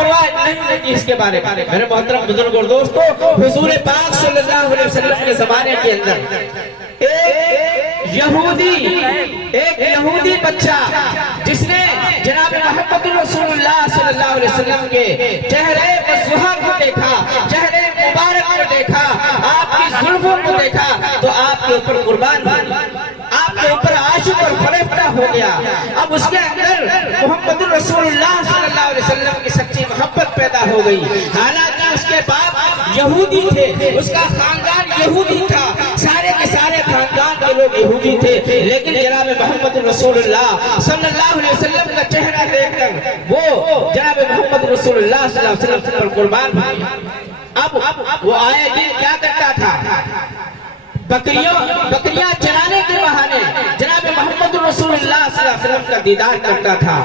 परवाह नहीं की इसके बारे में। मेरे मोहतरम बुजुर्ग और दोस्तों, हुजूर पाक सल्लल्लाहु अलैहि वसल्लम के ज़माने के अंदर एक यहूदी बच्चा जिसने जनाब मोहम्मद रसूलुल्लाह सल्लल्लाहु अलैहि वसल्लम के चेहरे मज़हर को देखा, चेहरे मुबारक को देखा, आपकी जुल्फों को देखा तो आपके ऊपर कुर्बान हो गया, आपके ऊपर आशिक और फरेफ्ता हो गया। अब उसके अंदर मोहम्मद रसूलुल्लाह सल्लल्लाहु अलैहि वसल्लम की सच्ची मोहब्बत पैदा हो गई। हालांकि उसके बाप यहूदी थे, उसका खानदान यहूदी था, सारे के सारे खानदान के लोग यहूदी थे, लेकिन जनाब मोहम्मद रसूलुल्लाह सल्लल्लाहु अलैहि वसल्लम का चेहरा देखकर वो जनाब मोहम्मद रसूलुल्लाह सल्लल्लाहु अलैहि वसल्लम पर कुर्बान हो गया। अब वो आए दिन क्या करता था, बकरियां चराने के बहाने जनाब मोहम्मद रसूलुल्लाह सल्लल्लाहु अलैहि वसल्लम का दीदार करता था।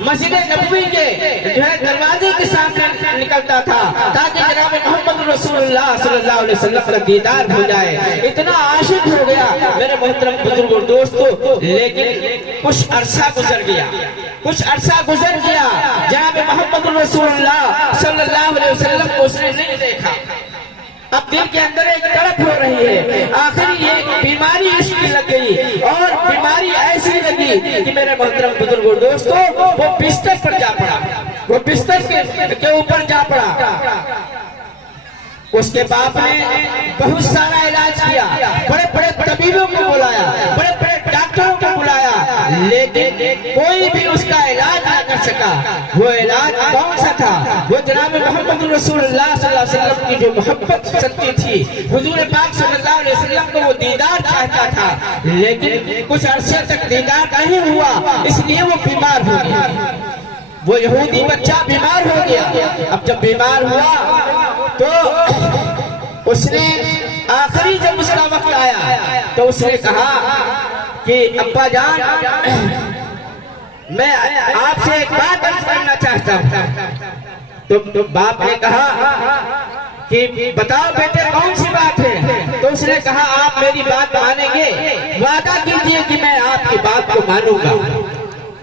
मस्जिद नबवी के जो है दरवाजे के सामने निकलता था ताकि जनाब मोहम्मद रसूलुल्लाह सल्लल्लाहु अलैहि वसल्लम का दीदार हो जाए। इतना आशिक हो गया मेरे मोहतरम बुजुर्ग और दोस्तों। लेकिन कुछ अरसा गुजर गया, जनाब मोहम्मद रसूलुल्लाह सल्लल्लाहु अलैहि वसल्लम को उसने नहीं देखा। अब दिल के अंदर एक तड़प हो रही है, आखिर ये बीमारी इसकी लग गई, और बीमारी ऐसी लगी कि मेरे मोहतरम बुजुर्ग और दोस्तों वो बिस्तर पर जा पड़ा, वो बिस्तर के ऊपर जा पड़ा। उसके बाप ने बहुत सारा इलाज किया, बड़े बड़े तबीबों को बुलाया, बड़े बड़े डॉक्टरों को बुलाया, लेकिन कोई भी उसका इलाज न कर सका। वो इलाज कौन सा था? वो जनाब मोहम्मद रसूलुल्लाह सल्लल्लाहु अलैहि वसल्लम की जो मोहब्बत सच्ची थी, हुजूर पाक सल्लल्लाहु अलैहि वसल्लम को वो दीदार चाहता था, लेकिन कुछ अरसे तक दीदार नहीं हुआ, इसलिए वो बीमार हो गया। वो यहूदी बच्चा बीमार हो गया। अब जब बीमार हुआ तो उसने आखिरी जब उसका वक्त आया तो उसने कहा कि अब्बा जान, मैं आपसे एक बात अर्ज करना चाहता हूँ। तो बाप ने कहा कि बताओ बेटे कौन सी बात है? तो उसने कहा आप मेरी बात मानेंगे, वादा कीजिए कि मैं आपकी बात को मानूंगा।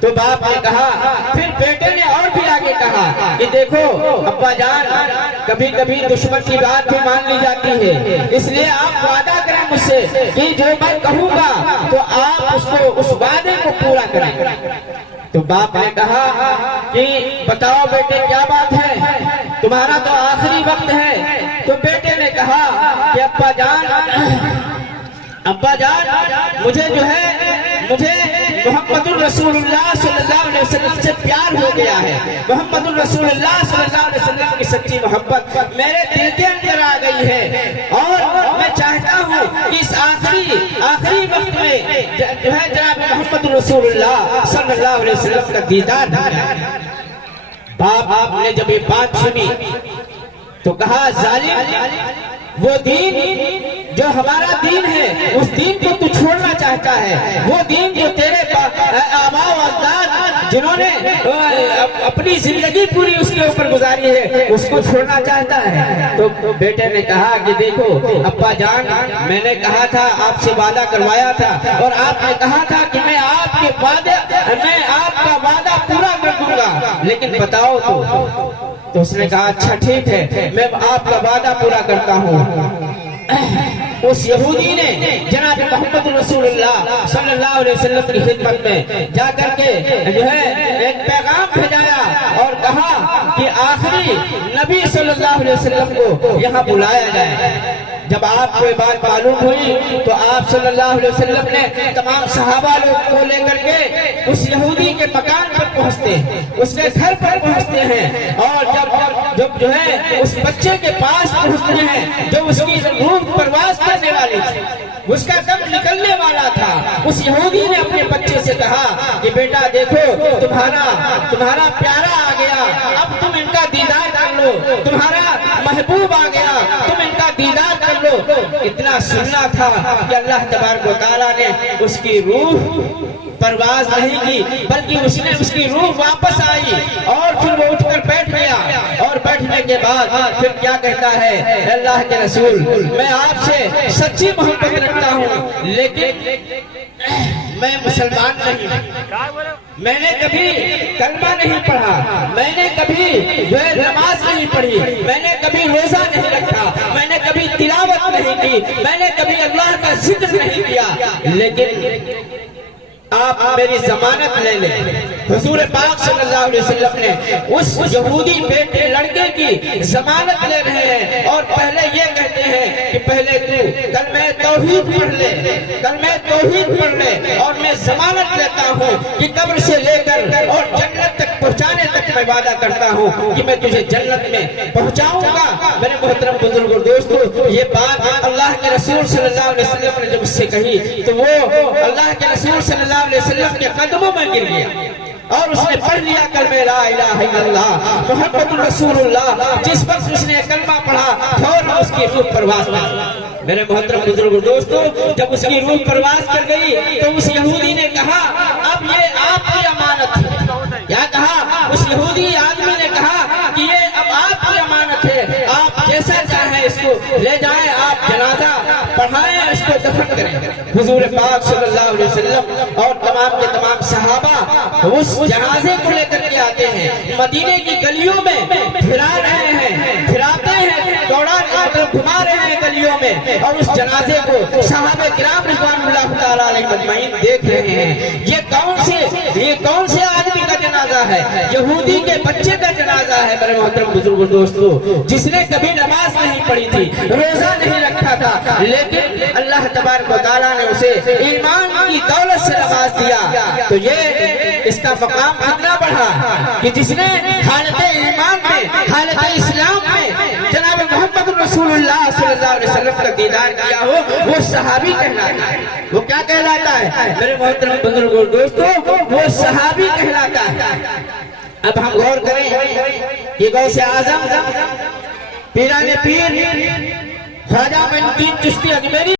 तो बाप ने कहा, फिर बेटे ने और भी आगे कहा कि देखो अब्बा जान, कभी कभी दुश्मन की बात भी मान ली जाती है, इसलिए आप वादा करें मुझसे कि जो मैं कहूँगा तो आप उसको, उस वादे को पूरा करें। तो बाप ने कहा कि बताओ बेटे क्या बात है, तुम्हारा तो आखिरी वक्त है। तो बेटे ने कहा कि अब्बा जान मुझे जो है, मुझे मोहम्मद रसूलुल्लाह सल्लल्लाहु अलैहि वसल्लम से प्यार हो गया है। मोहम्मद रसूलुल्लाह सल्लल्लाहु अलैहि वसल्लम की सच्ची मोहब्बत मेरे दिल के अंदर आ गई है, और मैं चाहता हूँ कि इस आखिरी वक्त में जो है जनाब मोहम्मद रसूलुल्लाह सल्लल्लाहु अलैहि वसल्लम का दीदार। बाप ने जब ये बात सुनी तो कहा, जालिम, वो दीन जो हमारा दीन है, उस दीन को तू छोड़ना चाहता है, वो दीन जो तेरे आबा और अजदाद जिन्होंने अपनी जिंदगी पूरी उसके ऊपर गुजारी है, उसको छोड़ना चाहता है। तो बेटे ने कहा कि देखो अब्बा जान, मैंने कहा था, आपसे वादा करवाया था, और आपने कहा था कि मैं आपका वादा पूरा कर दूंगा, लेकिन बताओ तो उसने कहा अच्छा ठीक है, मैं आपका वादा पूरा करता हूँ। उस यहूदी ने जनाब मोहम्मद रसूलुल्लाह सल्लल्लाहु अलैहि वसल्लम की खिदमत में जाकर के जो है एक पैगाम भेजाया और कहा कि आखिरी नबी सल्लल्लाहु अलैहि वसल्लम को यहाँ बुलाया जाए। जब आपको ये बात मालूम हुई तो आप सल्लल्लाहु अलैहि वसल्लम ने तमाम सहाबा लोग को लेकर के उस यहूदी के मकान पर पहुँचते हैं, उसके घर पर पहुँचते हैं, और जब जो है उस बच्चे के पास पहुँचते हैं जो उसकी रूह परवाज करने वाली थी, उसका दम निकलने वाला था, उस यहूदी ने अपने बच्चे से कहा कि बेटा देखो तुम्हारा प्यारा आ गया, अब तुम इनका दीदार कर लो, तुम्हारा महबूब आ गया, तुम इनका दीदार कर लो। इतना सुनना था कि अल्लाह तबारक व तआला ने उसकी रूह परवाज नहीं की, बल्कि उसने उसकी रूह वापस आई और फिर वो उठकर बैठ गया, और बैठने के बाद फिर क्या कहता है, अल्लाह के रसूल, मैं आपसे सच्ची मोहब्बत रखता हूँ, मैं मुसलमान नहीं हूँ, मैंने कभी कलमा नहीं पढ़ा, मैंने कभी जो है नमाज नहीं पढ़ी, मैंने कभी रोजा नहीं रखा, मैंने कभी तिलावत नहीं की, मैंने कभी अल्लाह का जिक्र नहीं किया, लेकिन आप मेरी जमानत ले लें। हुजूर पाक सल्लल्लाहु अलैहि वसल्लम ने उस यहूदी बेटे लड़के की जमानत ले रहे हैं और पहले ये कहते हैं कि पहले तू कलमे तौहीद पढ़ ले, कलमे तौहीद पढ़ ले, और मैं जमानत लेता हूँ कि कब्र से लेकर और जन्नत तक पहुँचाने तक मैं वादा करता हूँ कि मैं तुझे जन्नत में पहुँचाऊंगा। मेरे मोहतरम बुजुर्गों दोस्तों, ये बात अल्लाह के रसूल सल्लल्लाहु अलैहि वसल्लम ने जब उससे कही तो वो अल्लाह के रसूल सल्लल्लाहु अलैहि वसल्लम के कदमों में गिर गया और उसने पढ़ लिया कलमे ला इलाहा इल्लल्लाह मुहम्मदुर रसूलुल्लाह। जिस वक्त उसने कलमा पढ़ा फौरन उसकी रूह परवास कर गई। मेरे मोहतरम बुजुर्ग दोस्तों, जब उसकी रूह परवास कर गई तो उस यहूदी ने कहा अब ये आपकी अमानत है। क्या कहा? उस यहूदी आदमी ने कहा कि ये अब आपकी अमानत है, आप जैसा चाहे इसको ले जाएं, आप जनाजा पढ़ाएं, इसको दफन करें। हुजूर पाक सल्लल्लाहु अलैहि वसल्लम और तमाम के तमाम सहाबा उस जनाजे को लेकर के आते हैं, मदीने की गलियों में फिरा रहे हैं, फिराते हैं, दौड़ा मतलब घुमा रहे हैं गलियों में, और उस जनाजे को सहाबे किराम रिज़वानुल्लाह ताला अलैहिम अजमईन देख रहे हैं। ये कौन से आदमी का जनाजा है? यहूदी के बच्चे का जनाजा है। मेरे मोहतरम बुजुर्ग दोस्तों, जिसने कभी नमाज नहीं पढ़ी थी, रोजा नहीं रखा था, लेकिन अल्लाह तबारक व तआला ने उसे ईमान की दौलत से नवाज दिया। तो ये इसका मकाम कितना बढ़ा कि जिसने हालत ईमान में, हालत इस्लाम में जनाब मोहम्मद रसूलुल्लाह सल्लल्लाहु अलैहि वसल्लम का दीदार किया हो, वो सहाबी कहलाता है। वो क्या कहलाता है मेरे मोहतरम बुजुर्गों दोस्तों? वो सहाबी कहलाता है। अब हम गौर करें कि गौसे आजम पीराने पीर ख्वाजा मोइनुद्दीन चिश्ती अजमेरी